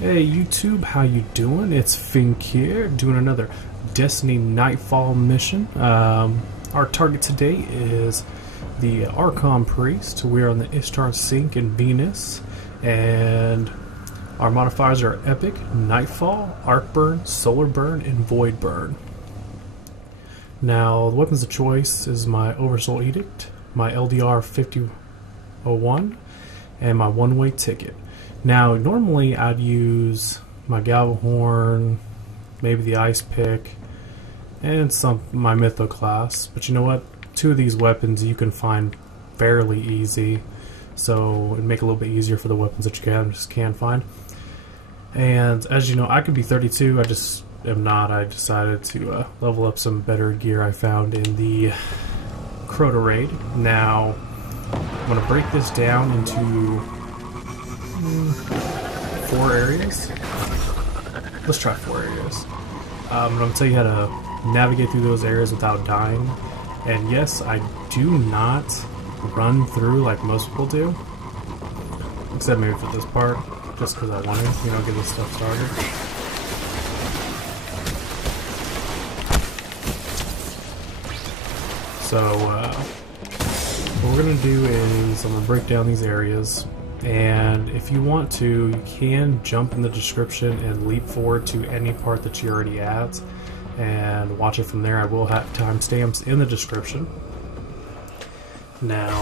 Hey YouTube, how you doing? It's Fink here, doing another Destiny Nightfall mission. Our target today is the Archon Priest. We're on the Ishtar Sink in Venus, and our modifiers are Epic, Nightfall, Arc Burn, Solar Burn, and Void Burn. Now, the weapons of choice is my Oversoul Edict, my LDR 5001, and my one-way ticket. Now, normally I'd use my Galvahorn, maybe the Ice Pick, and my Mytho class. But you know what? Two of these weapons you can find fairly easy, so it'd make it a little bit easier for the weapons that you just can't find. And as you know, I could be 32. I just am not. I decided to level up some better gear I found in the Crota raid. Now, I'm going to break this down into 4 areas. Let's try 4 areas. I'm going to tell you how to navigate through those areas without dying. And yes, I do not run through like most people do, except maybe for this part, just because I want to, you know, get this stuff started. So what we're going to do is I'm going to break down these areas. And if you want to, you can jump in the description and leap forward to any part that you're already at and watch it from there. I will have timestamps in the description. Now,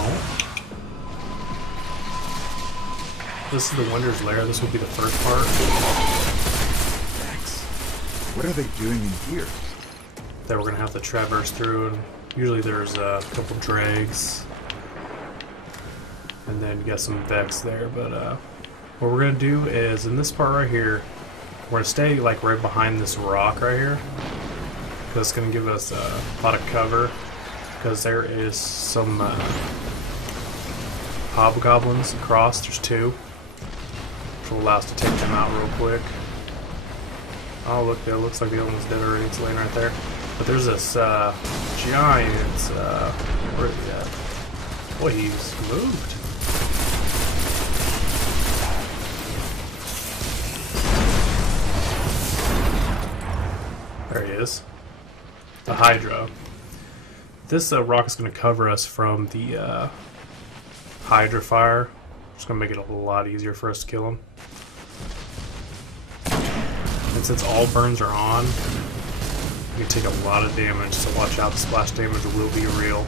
this is the Wonders Lair. This will be the first part. What are they doing in here? That we're going to have to traverse through, and usually there's a couple dregs. And then you got some Vex there, but what we're gonna do is in this part right here, we're gonna stay like right behind this rock right here, because it's gonna give us a lot of cover. Because there is some hobgoblins across. There's 2, which will allow us to take them out real quick. Oh look, it looks like the other one's dead already. It's laying right there. But there's this giant. Where is he at? Boy, he's moved. There he is. The Hydra. This rock is going to cover us from the Hydra fire. It's going to make it a lot easier for us to kill him. And since all burns are on, you can take a lot of damage, so watch out. The splash damage will be real.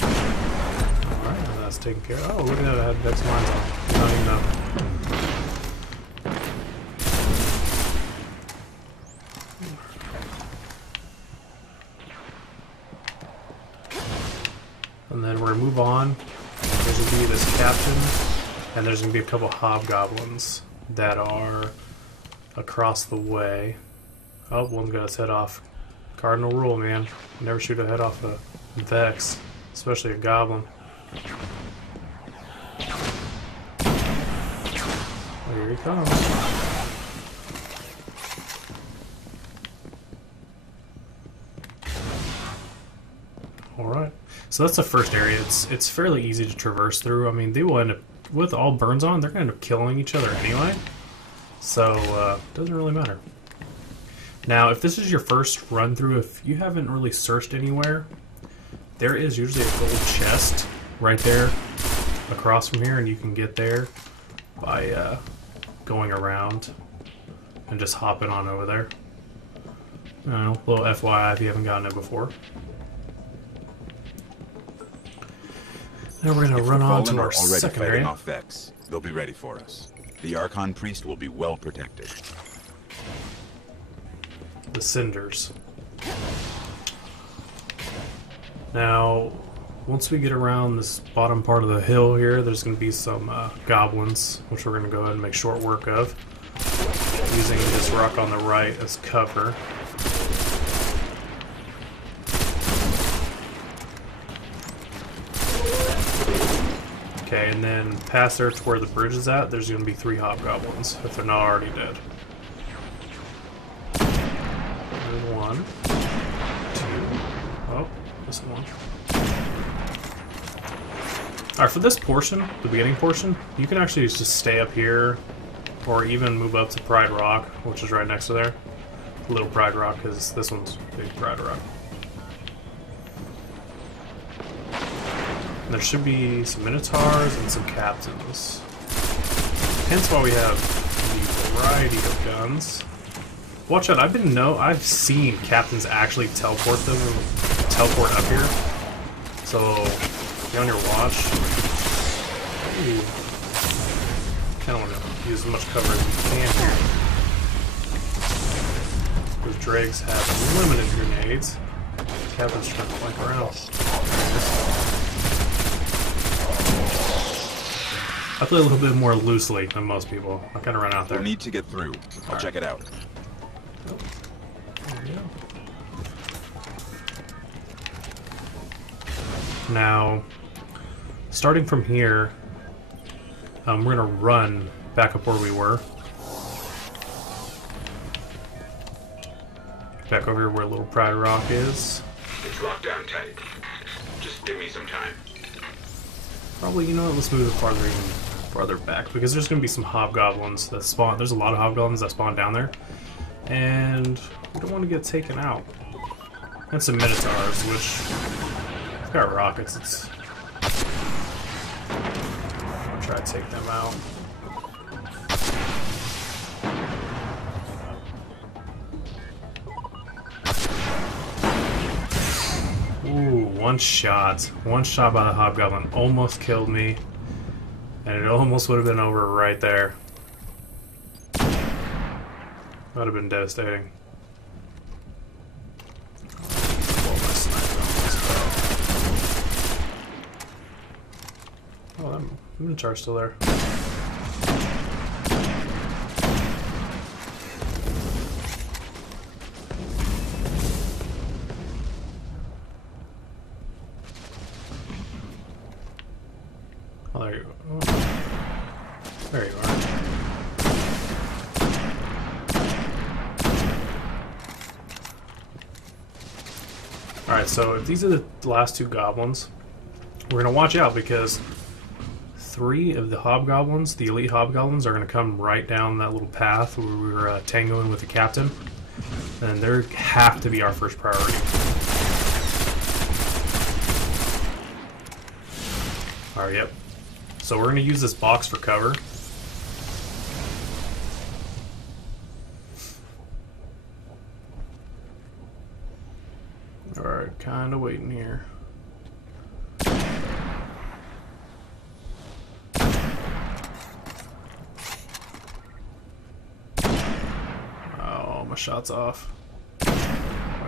Alright, that's taken care of. Oh, look at that. I had Vex lines on. I don't even know. And then we're going to move on. There's going to be this captain, and there's going to be a couple hobgoblins that are across the way. Oh, one's got his head off. Cardinal rule, man. Never shoot a head off a Vex, especially a goblin. Oh, here he comes. Alright. So that's the first area. It's fairly easy to traverse through. I mean, they will end up, with all burns on, they're going to end up killing each other anyway. So, it doesn't really matter. Now, if this is your first run through, if you haven't really searched anywhere, there is usually a gold chest right there across from here, and you can get there by going around and just hopping on over there. I don't know, a little FYI if you haven't gotten it before. Now we're going to run on to our second area. Off Vex, they'll be ready for us. The Archon Priest will be well protected. The Cinders. Now, once we get around this bottom part of the hill here, there's going to be some goblins, which we're going to go ahead and make short work of, using this rock on the right as cover. Okay, and then past there to where the bridge is at, there's going to be 3 hobgoblins, if they're not already dead. There's 1, 2, oh, this one. Alright, for this portion, the beginning portion, you can actually just stay up here, or even move up to Pride Rock, which is right next to there. Little Pride Rock, because this one's Big Pride Rock. And there should be some Minotaurs and some Captains. Hence why we have the variety of guns. Watch out, I've seen Captains actually teleport up here. So, be on your watch. Ooh. Kinda wanna use as much cover as you can here. Those dregs have limited grenades. Captain's trying to flank around. I play a little bit more loosely than most people. I kind of run out there. We'll need to get through. I'll check it out. Oh. There we go. Now, starting from here, we're going to run back up where we were. Back over here where Little Pride Rock is. It's locked down tight. Just give me some time. Probably, you know what, let's move it even farther back, because there's going to be some hobgoblins that spawn. There's a lot of hobgoblins that spawn down there, and we don't want to get taken out. And some minotaurs, which I've got rockets. I'll try to take them out. Ooh, one shot by the hobgoblin almost killed me. And it almost would have been over right there. That would have been devastating. Oh, that Minotaur's still there. Oh, there you go. Oh. There you are. Alright, so if these are the last two goblins, we're going to watch out because 3 of the hobgoblins, the elite hobgoblins, are going to come right down that little path where we were tangoing with the captain. And they have to be our first priority. Alright, yep. So we're going to use this box for cover. Alright, kind of waiting here. Oh, my shot's off. Wait,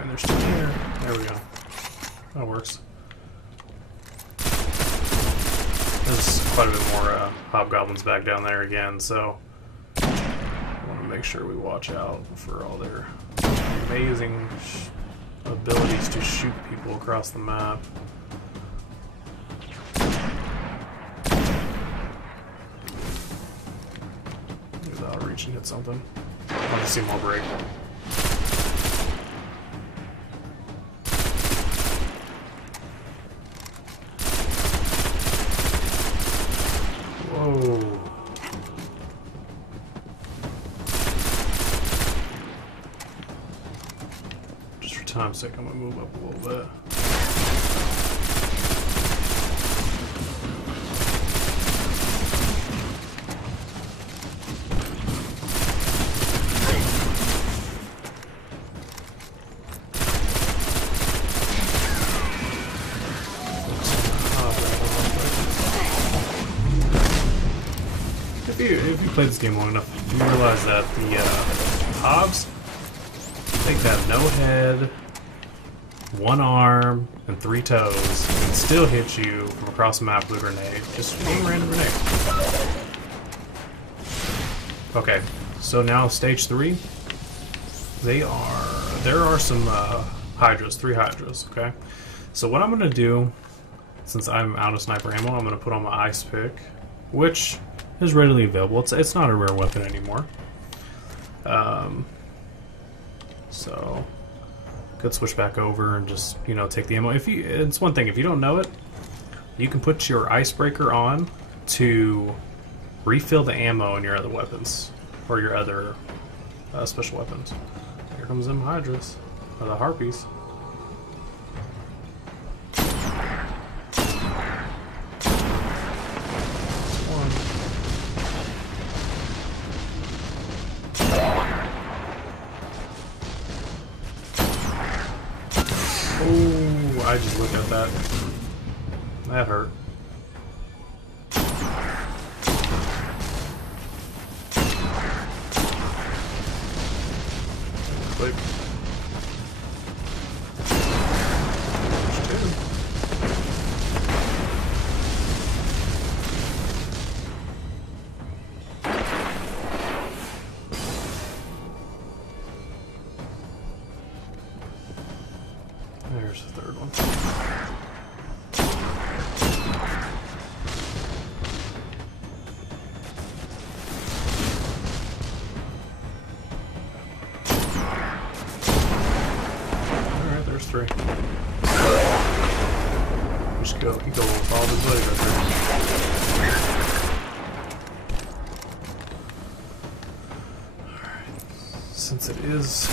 they're still here. There we go. That works. There's quite a bit more hobgoblins back down there again, so I want to make sure we watch out for all their amazing abilities to shoot people across the map. Without reaching at something. I want to see more break. Whoa. Just for time's sake, I'm gonna move up a little bit. If you play this game long enough, you realize that the hobs, they have no head, 1 arm, and 3 toes, and still hit you from across the map with a grenade. Just one random grenade. Okay, so now stage 3. There are some hydras, 3 hydras. Okay, so what I'm gonna do, since I'm out of sniper ammo, I'm gonna put on my ice pick, which is readily available. It's not a rare weapon anymore. So could switch back over and just, you know, take the ammo. It's one thing if you don't know it, you can put your icebreaker on to refill the ammo in your other weapons, or your other special weapons. Here comes them Hydras, or the Harpies. Oh, I just looked at that. That hurt. Quick. There's the third one. Alright, there's three. Just go, he go with all his buddies right there. Alright. Since it is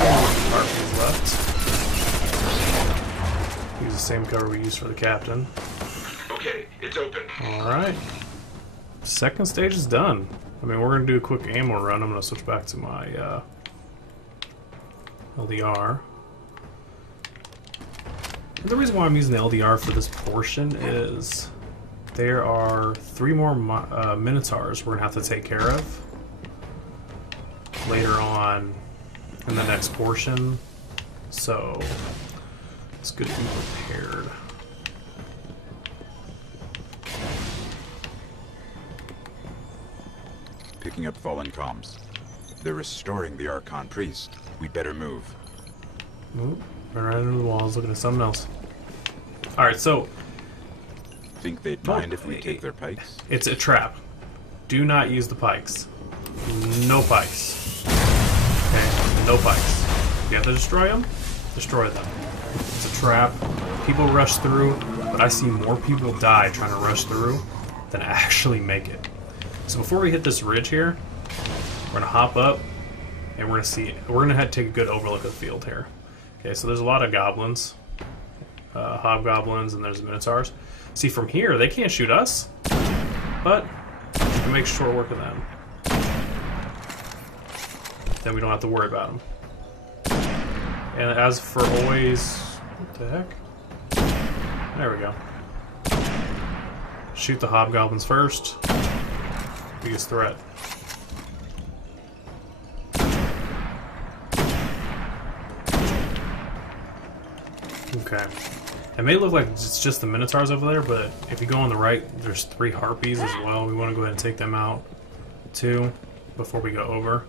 Harpies left. Use the same cover we used for the captain. Okay, it's open. Alright. Second stage is done. I mean, we're going to do a quick ammo run. I'm going to switch back to my LDR. And the reason why I'm using the LDR for this portion is there are 3 more Minotaurs we're going to have to take care of later on in the next portion. So it's good to be prepared. Picking up fallen comms. They're restoring the Archon priest. We better move. Oop, right into the walls, looking at something else. Alright, so Think they'd mind if we take their pikes? it's a trap. Do not use the pikes. No pikes. Okay, no pikes. If you have to destroy them, destroy them. It's a trap. People rush through, but I see more people die trying to rush through than actually make it. So before we hit this ridge here, we're gonna hop up and we're gonna have to take a good overlook of the field here. Okay, so there's a lot of goblins, hobgoblins, and there's minotaurs. See, from here they can't shoot us, but we can make short work of them. Then we don't have to worry about them. And as for always, what the heck? There we go. Shoot the hobgoblins first. Biggest threat. Okay. It may look like it's just the Minotaurs over there, but if you go on the right, there's 3 Harpies as well. We want to go ahead and take them out too before we go over.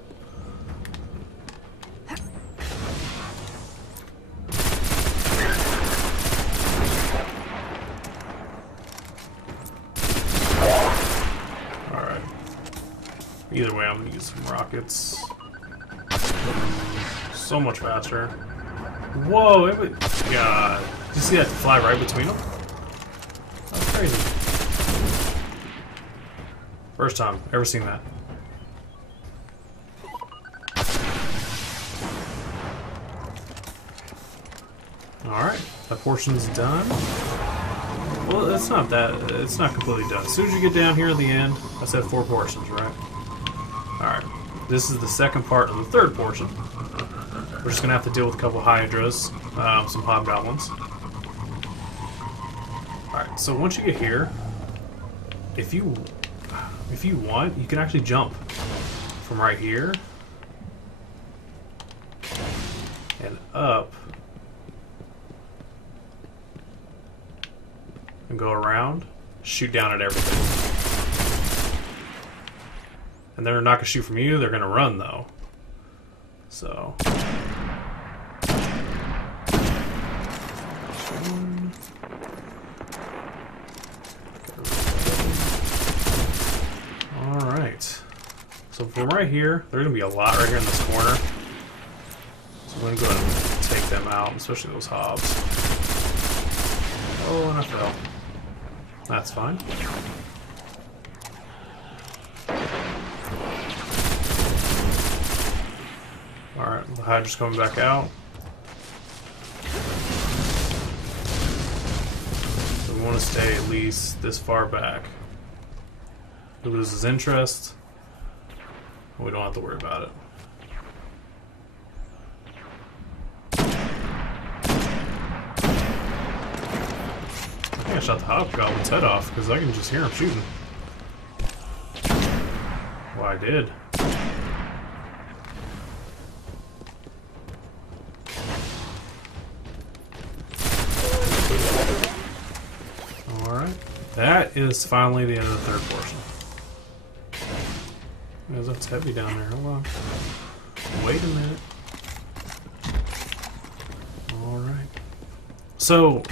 Either way, I'm gonna use some rockets. So much faster. Whoa! It would. God, did you see that fly right between them? That's crazy. First time ever seen that. All right, that portion is done. Well, it's not that. It's not completely done. As soon as you get down here at the end, I said 4 portions, right? Alright, this is the second part of the third portion. We're just going to have to deal with a couple Hydras, some Hobgoblins. Alright, so once you get here, if you want, you can actually jump from right here and up and go around, shoot down at everything. And they're not going to shoot from you, they're going to run though. So. Alright. So from right here, there's going to be a lot right here in this corner. So I'm going to go ahead and take them out, especially those hobs. Oh, and I fell. That's fine. Alright, the Hydra's coming back out. So we want to stay at least this far back. He loses interest. We don't have to worry about it. I think I shot the Hobgoblin's head off because I can just hear him shooting. Well, I did. Alright. That is finally the end of the third portion. Because that's heavy down there. Hold on. Wait a minute. Alright. So,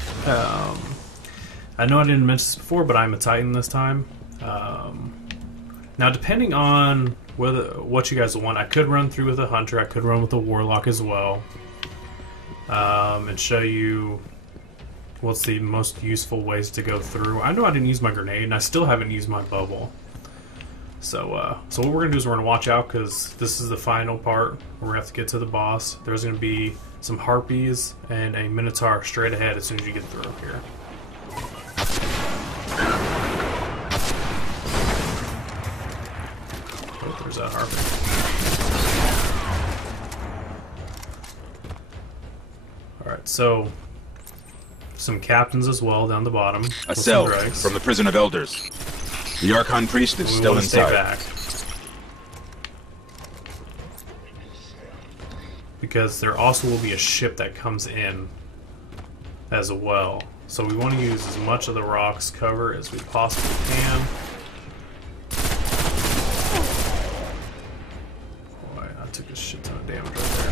I know I didn't mention this before, but I'm a Titan this time. Now, depending on what you guys want, I could run through with a Hunter, I could run with a Warlock as well, and show you what's the most useful ways to go through. I know I didn't use my grenade, and I still haven't used my bubble. So what we're going to do is we're going to watch out, because this is the final part where we have to get to the boss. There's going to be some Harpies and a Minotaur straight ahead as soon as you get through here. Oh, there's that Harpy. Alright, so some captains as well down the bottom. A cell from the prison of elders. The Archon priest is still inside. Stay back. Because there also will be a ship that comes in as well. So we want to use as much of the rock's cover as we possibly can. Boy, I took a shit ton of damage right there.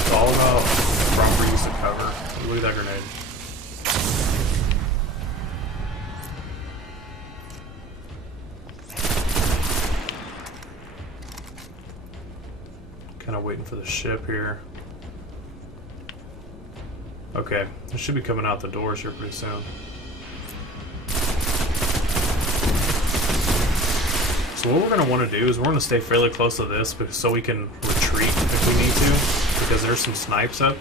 It's all about proper use of cover. Look at that grenade. Kind of waiting for the ship here. Okay, it should be coming out the doors here pretty soon. So what we're going to want to do is we're going to stay fairly close to this so we can retreat if we need to, because there's some snipes up.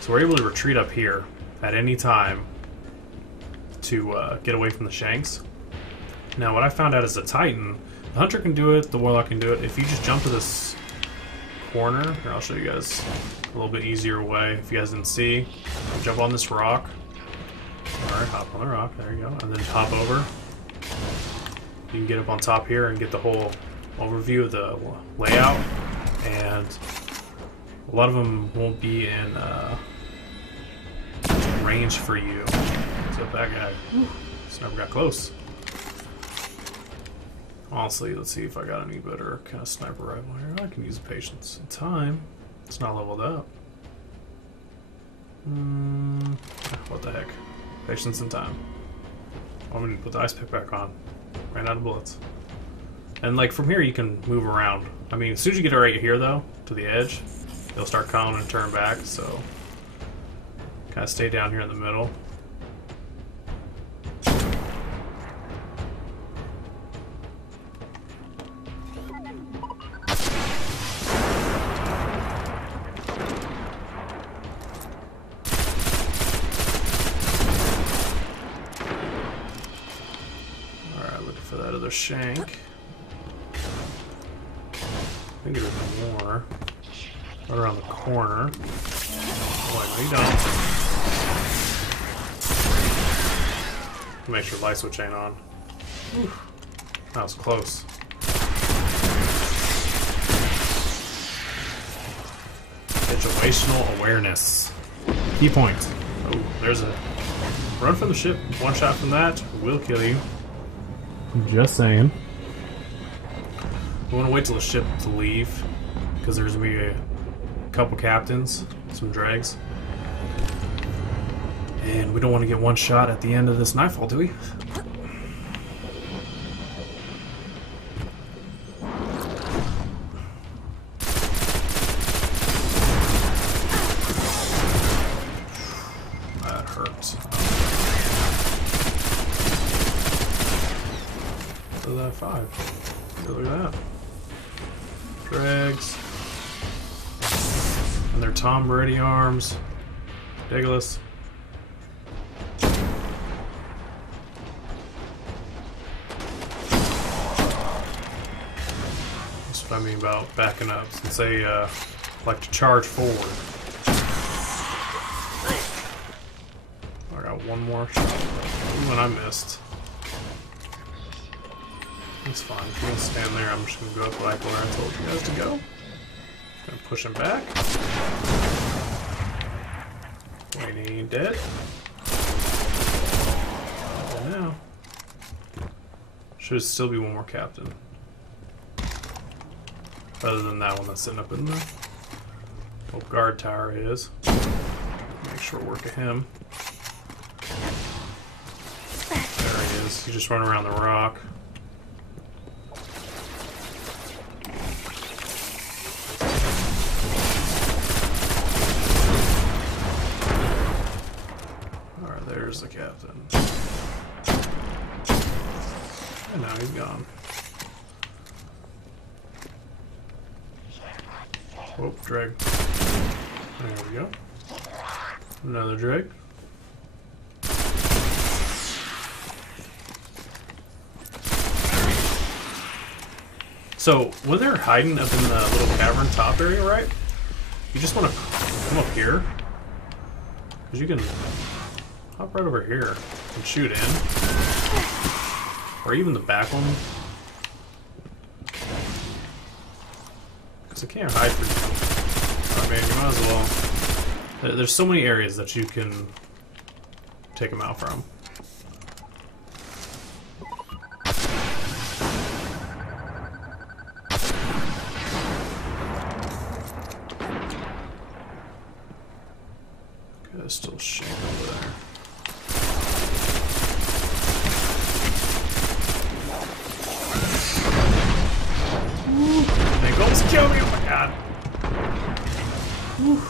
So we're able to retreat up here at any time to get away from the Shanks. Now what I found out is the Titan, the Hunter can do it, the Warlock can do it. If you just jump to this corner, here I'll show you guys a little bit easier way. If you guys didn't see, jump on this rock. Alright, hop on the rock, there you go, and then hop over. You can get up on top here and get the whole overview of the layout, and a lot of them won't be in range for you. So that guy just never got close. Honestly, let's see if I got any better kind of sniper rifle here. I can use patience and time. It's not leveled up. What the heck? Patience and time. I'm gonna put the ice pick back on. Ran out of bullets. And like from here you can move around. I mean, as soon as you get right here though, to the edge, they'll start coming and turn back, so kind of stay down here in the middle. Shank. I think there's more. Right around the corner. Oh, wait, we don't. Make sure light switch ain't on. Whew. That was close. Situational awareness. Key point. Oh, there's a run from the ship. One shot from that will kill you. Just saying. We want to wait till the ship to leave, because there's going to be a couple captains, some drags. And we don't want to get one shot at the end of this Nightfall, do we? 5. Look at that. Dregs. And their Tom Brady arms. Ridiculous. That's what I mean about backing up, since they like to charge forward. I got one more shot. Ooh, and I missed. It's fine. If you want to stand there, I'm just going to go up like where I told you guys to go. Gonna push him back. Wait, he ain't dead. And now. Should still be one more captain. Other than that one that's sitting up in the guard tower is. Make sure work at him. There he is. He just run around the rock. Alright, there's the captain. And now he's gone. Oh, drag. There we go. Another drag. So, when they're hiding up in the little cavern top area, right? You just want to come up here. Because you can hop right over here and shoot in. Or even the back one. Because I can't hide from you. I mean, you might as well. There's so many areas that you can take them out from. Okay, there's still Shank over there. They almost killed me! Oh my god! Whew.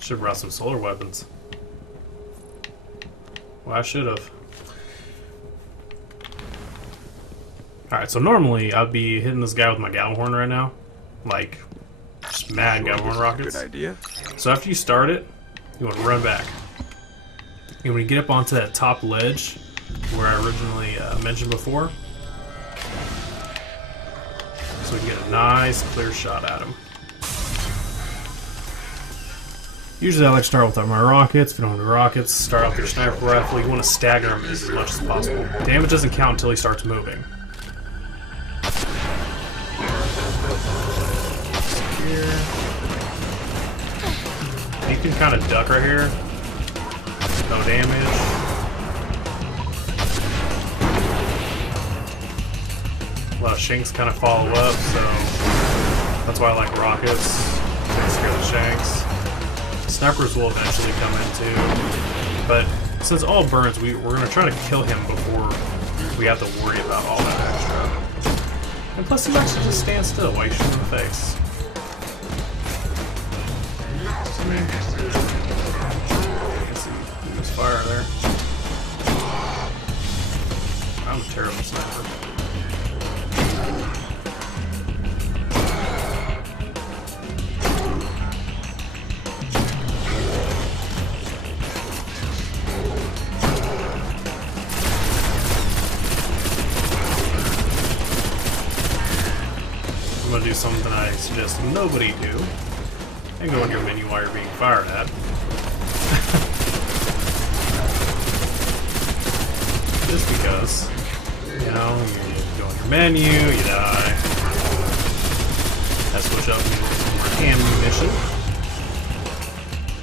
Should have brought some solar weapons. Well, I should have. Alright, so normally I'd be hitting this guy with my Galvahorn right now. Like, just mad Galvahorn rockets. Good idea. So after you start it, you want to run back. And when you get up onto that top ledge, where I originally mentioned before, so we can get a nice clear shot at him. Usually I like to start with my rockets. If you don't have the rockets, start off your sniper rifle. You want to stagger him as much as possible. Damage doesn't count until he starts moving. Here. You can kind of duck right here. No damage. A lot of Shanks kind of follow up, so that's why I like rockets. They scare the Shanks. Snipers will eventually come in too, but since all burns, we're going to try to kill him before we have to worry about all that extra. And plus, he likes to just stand still while you shoot him in the face. I mean, you can see there's fire there. I'm a terrible sniper. I'm gonna do something I suggest nobody do, and go in your menu while you're being fired at. Just because, you know, you go in your menu, you die. I switch up and use more ammunition.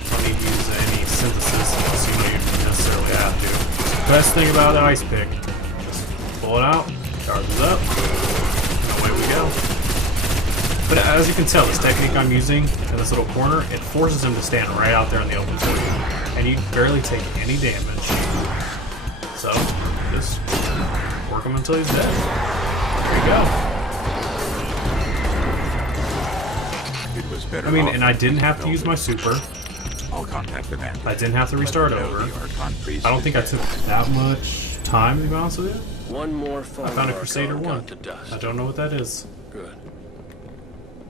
Don't need to use any synthesis unless you know you necessarily have to. Best thing about the ice pick, just pull it out, charges up, and away we go. But as you can tell, this technique I'm using in this little corner, it forces him to stand right out there in the open for you. And you barely take any damage. So, just work him until he's dead. There you go. It was better. I mean, and I didn't have to use my super. I'll contact the man. I didn't have to restart over. I don't think I took that much time, to be honest with you. One more I fallen found a Crusader Archon 1. got to dust. I don't know what that is. Good.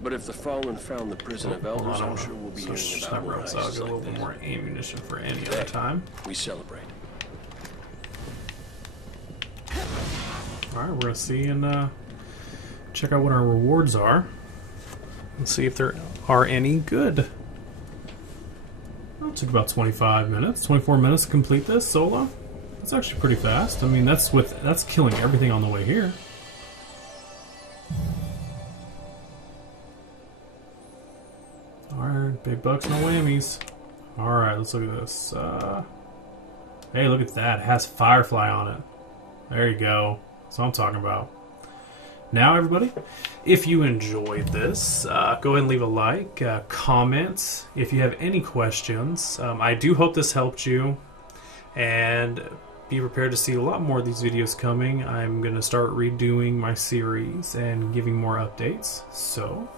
But if the Fallen found the prison of Hold elders, on, I'm sure we'll be switch hearing about sniper more rounds. I'll heists get a like little bit this. more ammunition for any other time. We celebrate. Alright, we're going to see and check out what our rewards are. And see if there are any good. Well, it took about 25 minutes, 24 minutes to complete this solo. That's actually pretty fast. I mean, that's killing everything on the way here. Alright, big bucks, no whammies. Alright, let's look at this. Hey, look at that. It has Firefly on it. There you go. That's what I'm talking about. Now, everybody, if you enjoyed this, go ahead and leave a like, comment if you have any questions. I do hope this helped you, and be prepared to see a lot more of these videos coming. I'm going to start redoing my series and giving more updates. So,